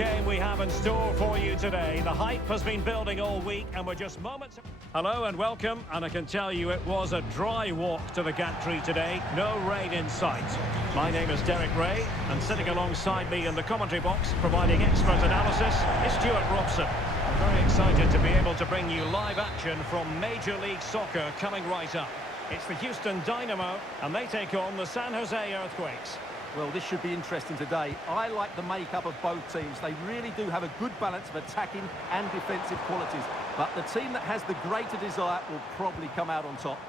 game we have in store for you today. The hype has been building all week and we're just moments... Hello and welcome, and I can tell you it was a dry walk to the gantry today. No rain in sight. My name is Derek Ray, and sitting alongside me in the commentary box, providing expert analysis, is Stuart Robson. I'm very excited to be able to bring you live action from Major League Soccer coming right up. It's the Houston Dynamo, and they take on the San Jose Earthquakes. Well, this should be interesting today. I like the makeup of both teams. They really do have a good balance of attacking and defensive qualities. But the team that has the greater desire will probably come out on top.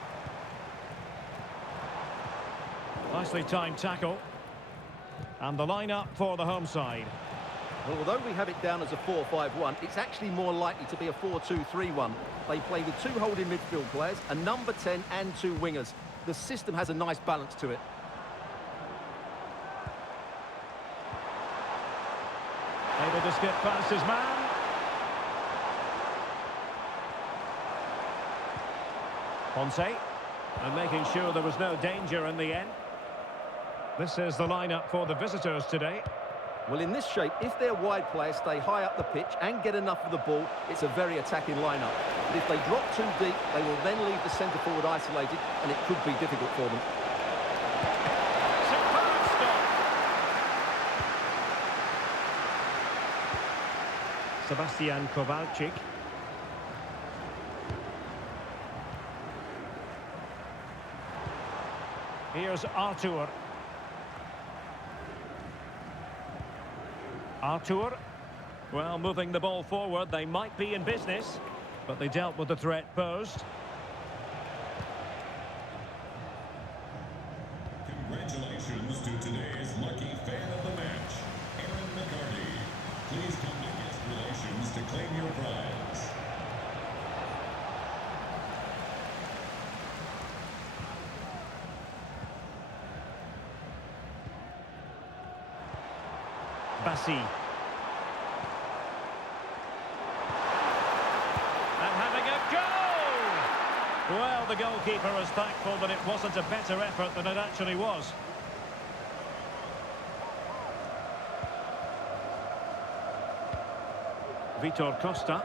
Nicely timed tackle. And the lineup for the home side. Well, although we have it down as a 4-5-1, it's actually more likely to be a 4-2-3-1. They play with two holding midfield players, a number 10 and two wingers. The system has a nice balance to it. Able to skip past his man. Ponce. And making sure there was no danger in the end. This is the lineup for the visitors today. Well, in this shape, if their wide players stay high up the pitch and get enough of the ball, it's a very attacking lineup. But if they drop too deep, they will then leave the centre forward isolated, and it could be difficult for them. Superb stop. Sebastian Kowalczyk. Here's Artur. Artur, well, moving the ball forward, they might be in business, but they dealt with the threat posed. Congratulations to today's lucky fan of the match, Aaron McCarty. Please come to Guest Relations to claim your prize. Bassi. And having a go! Well, the goalkeeper is thankful that it wasn't a better effort than it actually was. Vitor Costa.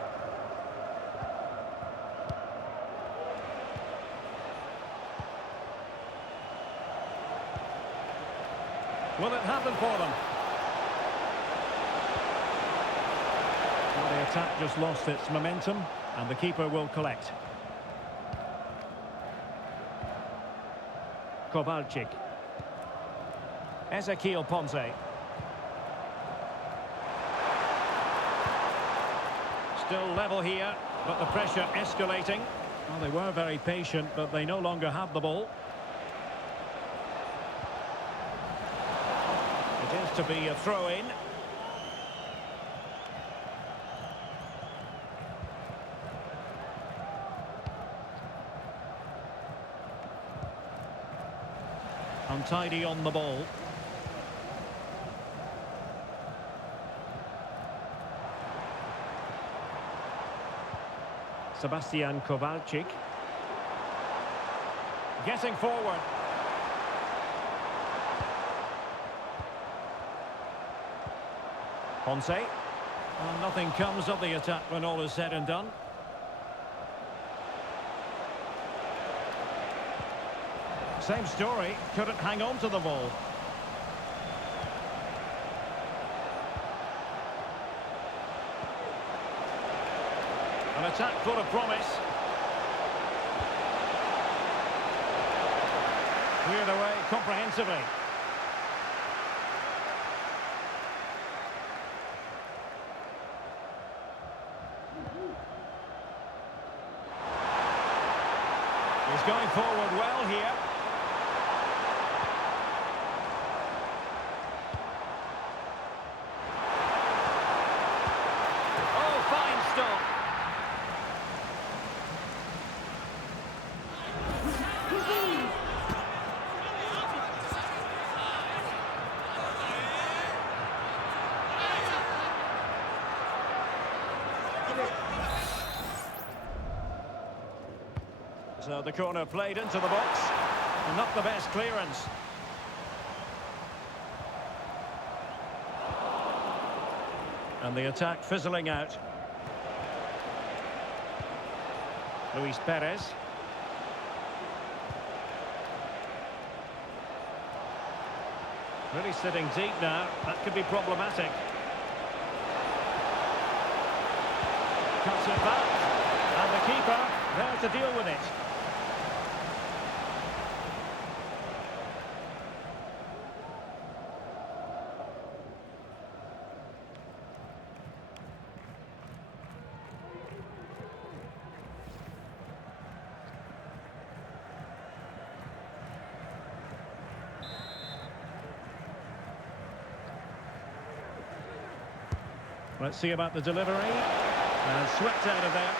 Will it happen for them? Well, the attack just lost its momentum, and the keeper will collect. Kowalczyk. Ezequiel Ponce. Still level here, but the pressure escalating. Well, they were very patient, but they no longer have the ball. It is to be a throw-in. Untidy on the ball. Sebastian Kowalczyk. Getting forward. Ponce. Well, nothing comes of the attack when all is said and done. Same story, couldn't hang on to the ball. An attack full of promise. Cleared away comprehensively. He's going forward well here. So the corner played into the box. Not the best clearance. And the attack fizzling out. Luis Perez. Really sitting deep now. That could be problematic. Cuts it back. And the keeper there to deal with it. Let's see about the delivery. And swept out of there.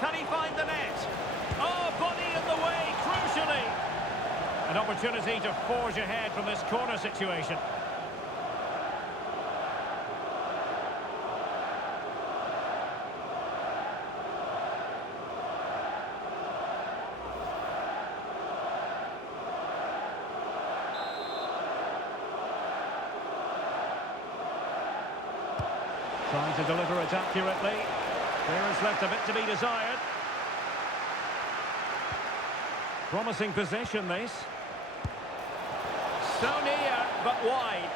Can he find the net? Oh, body in the way, crucially. An opportunity to forge ahead from this corner situation. Trying to deliver it accurately. Clearance left a bit to be desired. Promising possession, this. So near, but wide.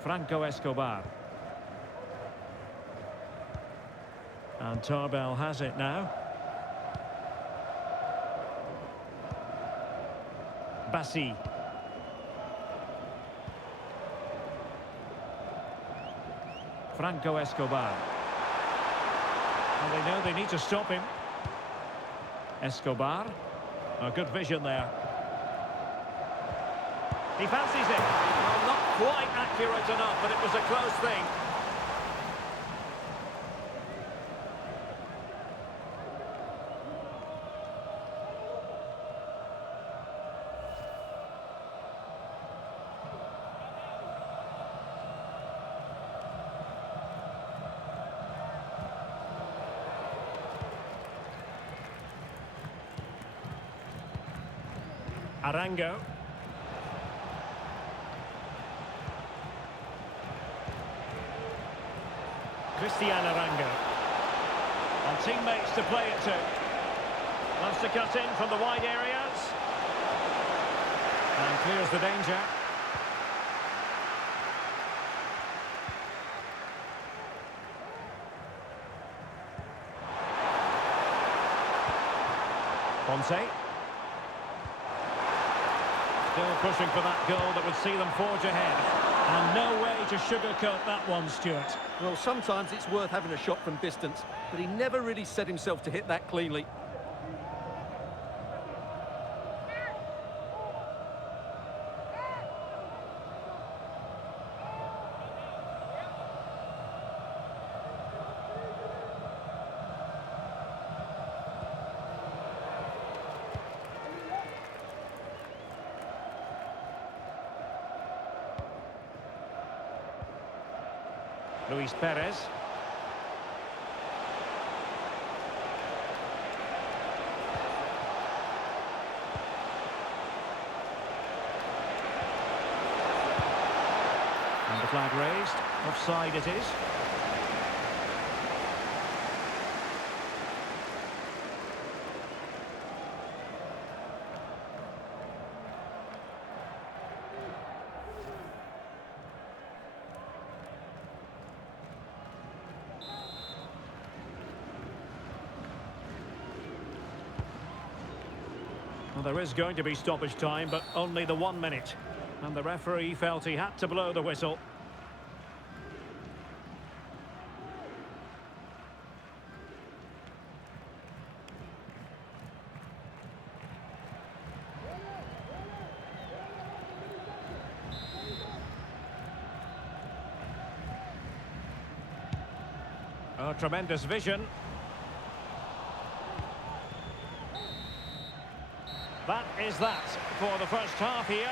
Franco Escobar. And Tarbell has it now. Bassi. Franco Escobar. And they know they need to stop him. Escobar. A good vision there. He fancies it. Well, not quite accurate enough, but it was a close thing. Arango. Christian Arango. And teammates to play it to. Wants to cut in from the wide areas. And clears the danger. Ponce. Still pushing for that goal that would see them forge ahead. And no way to sugarcoat that one, Stuart. Well, sometimes it's worth having a shot from distance, but he never really set himself to hit that cleanly. Luis Perez. And the flag raised. Offside it is. Well, there is going to be stoppage time, but only the 1 minute. And the referee felt he had to blow the whistle. Oh, tremendous vision. That is that for the first half here.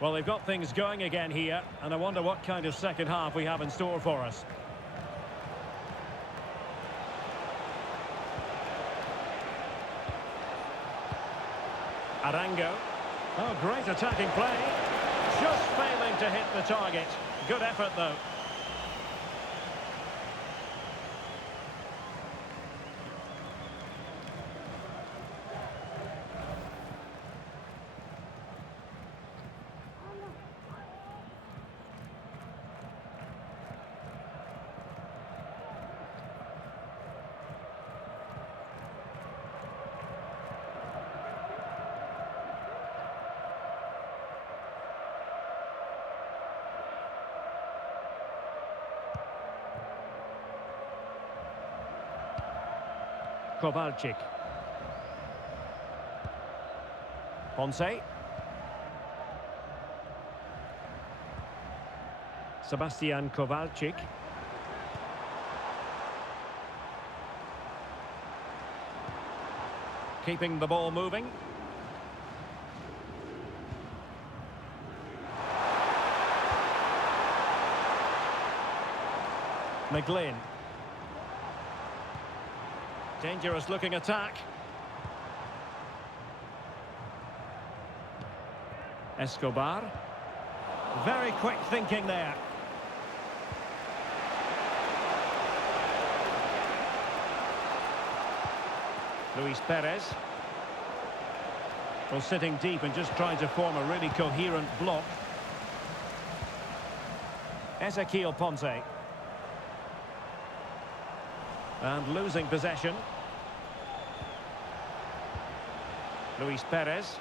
Well, they've got things going again here, and I wonder what kind of second half we have in store for us. Arango. Oh, great attacking play. Just failing to hit the target. Good effort, though. Kowalczyk. Ponce. Sebastian Kowalczyk. Keeping the ball moving. McGlynn. Dangerous looking attack. Escobar. Very quick thinking there. Luis Perez. Well, sitting deep and just trying to form a really coherent block. Ezequiel Ponce. And losing possession. Luis Perez.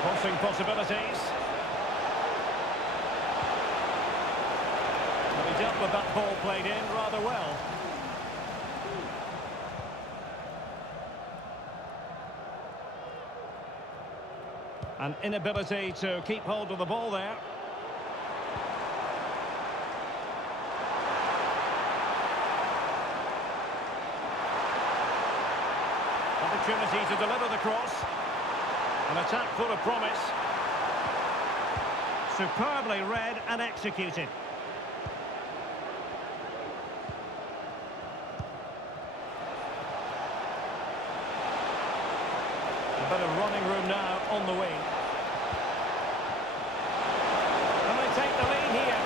Crossing possibilities. Well, he dealt with that ball played in rather well. An inability to keep hold of the ball there. Opportunity to deliver the cross. An attack full of promise. Superbly read and executed. A bit of running room now on the wing. And they take the lead here.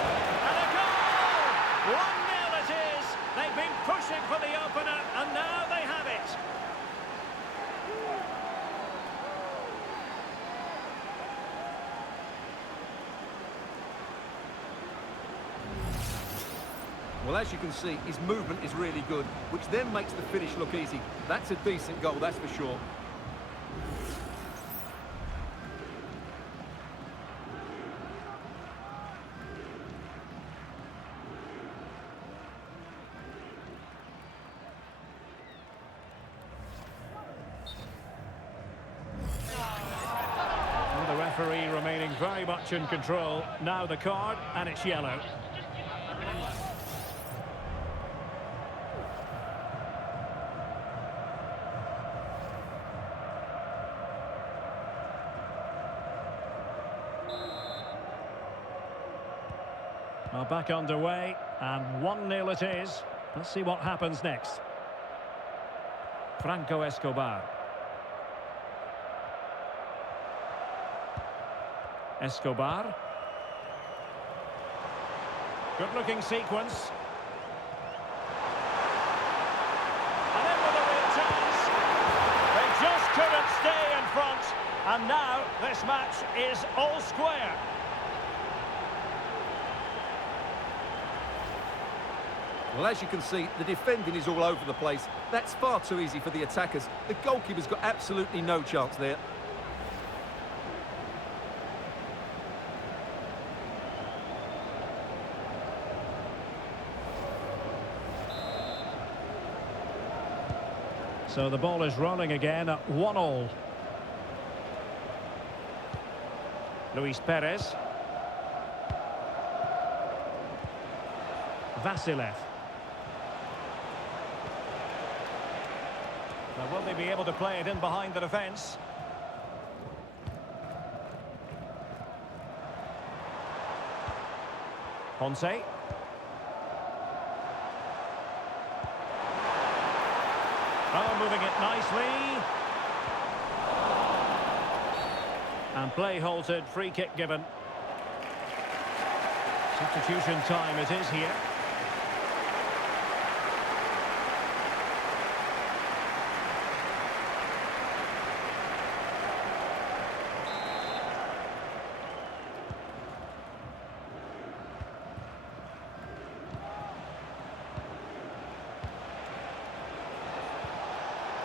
And a goal! 1-0 it is. They've been pushing for the opener, and now they have it. Well, as you can see, his movement is really good, which then makes the finish look easy. That's a decent goal, that's for sure. referee remaining very much in control. Now the card, and it's yellow. Well, back underway, and 1-0 it is. Let's see what happens next. Franco Escobar. Escobar. Good-looking sequence. And in with a real chance. They just couldn't stay in front. And now this match is all square. Well, as you can see, the defending is all over the place. That's far too easy for the attackers. The goalkeeper's got absolutely no chance there. So the ball is rolling again at 1-1. Luis Perez. Vasilev. Now, will they be able to play it in behind the defence? Ponce. Oh, moving it nicely. And play halted, free kick given. Substitution time it is here.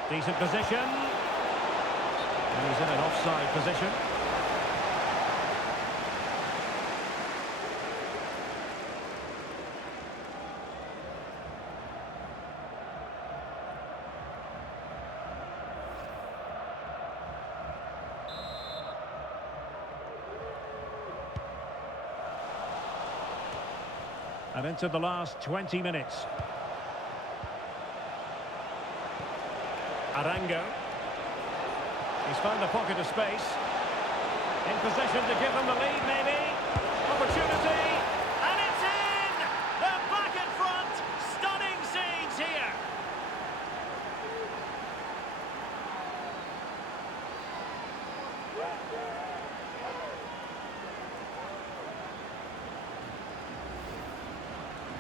Decent position. And he's in an offside position. And into the last 20 minutes. Arango. He's found a pocket of space. In position to give them the lead, maybe. Opportunity. And it's in! They're back in front. Stunning scenes here.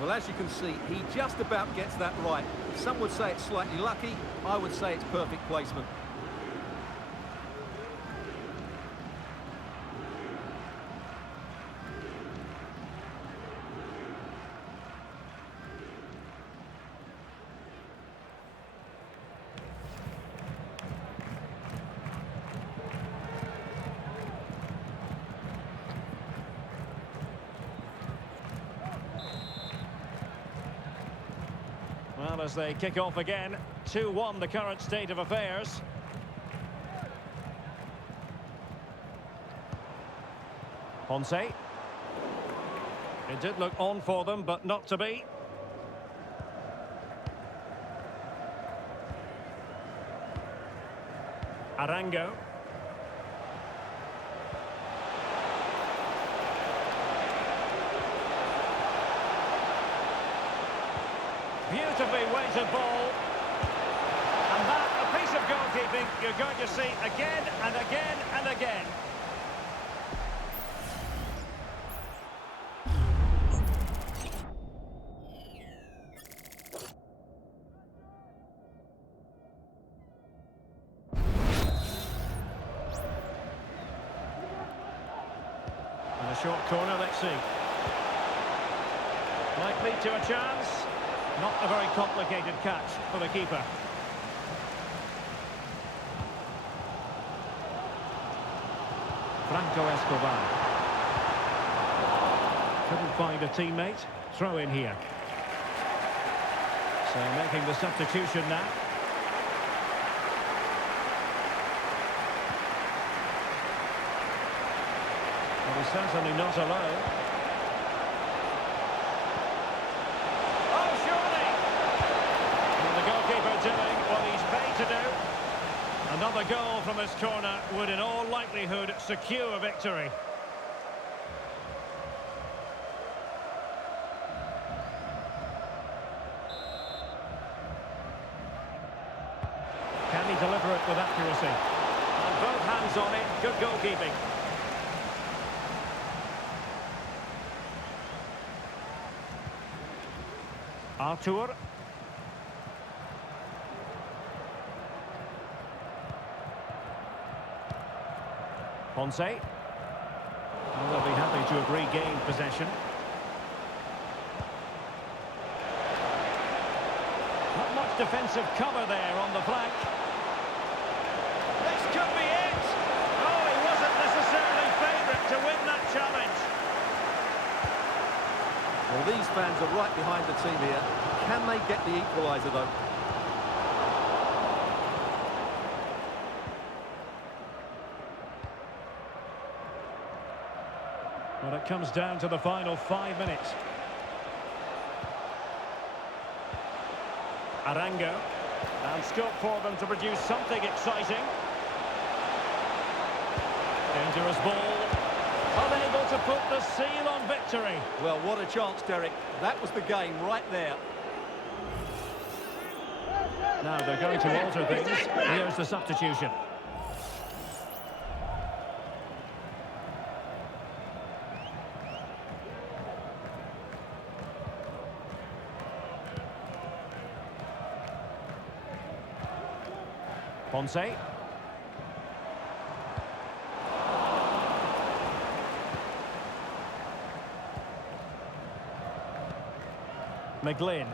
Well, as you can see, he just about gets that right. Some would say it's slightly lucky. I would say it's perfect placement. Well, as they kick off again, 2-1 the current state of affairs. Ponce. It did look on for them, but not to be. Arango. Beautifully weighted ball. And that, a piece of goalkeeping you're going to see again and again and again. And a short corner, let's see. Might lead to a chance. Not a very complicated catch for the keeper. Franco Escobar. Couldn't find a teammate. Throw in here. So making the substitution now. Well, he's certainly not alone. Oh, surely! And the goalkeeper doing what he's paid to do. Another goal from this corner would in all likelihood secure victory. Can he deliver it with accuracy? And both hands on it, good goalkeeping. Artur. Ponce. Well, they'll be happy to have regained possession. Not much defensive cover there on the flank. This could be it! Oh, he wasn't necessarily favourite to win that challenge. Well, these fans are right behind the team here. Can they get the equaliser, though? Well, it comes down to the final 5 minutes. Arango. And scope for them to produce something exciting. Dangerous ball. Unable to put the seal on victory. Well, what a chance, Derek. That was the game right there. Now they're going to alter things. Here's the substitution. Ponce. McGlynn.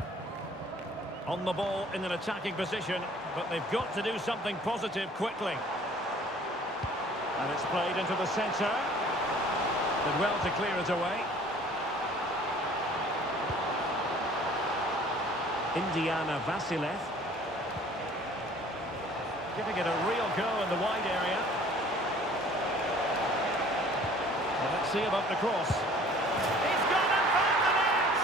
On the ball in an attacking position, but they've got to do something positive quickly. And it's played into the centre. Did well to clear it away. Indiana Vasilev. Giving it a real go in the wide area. Well, let's see about the cross. He's gone and found the net!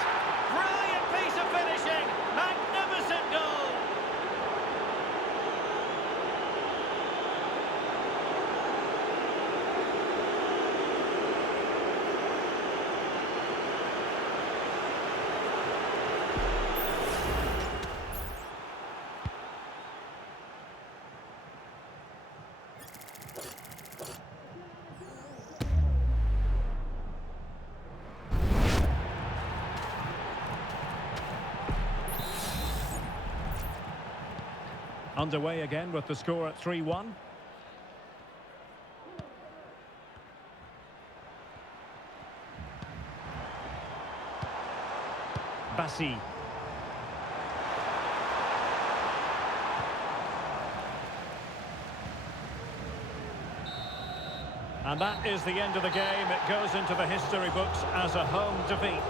Brilliant piece of finishing! Magnificent goal! Underway again with the score at 3-1. Bassi. And that is the end of the game. It goes into the history books as a home defeat.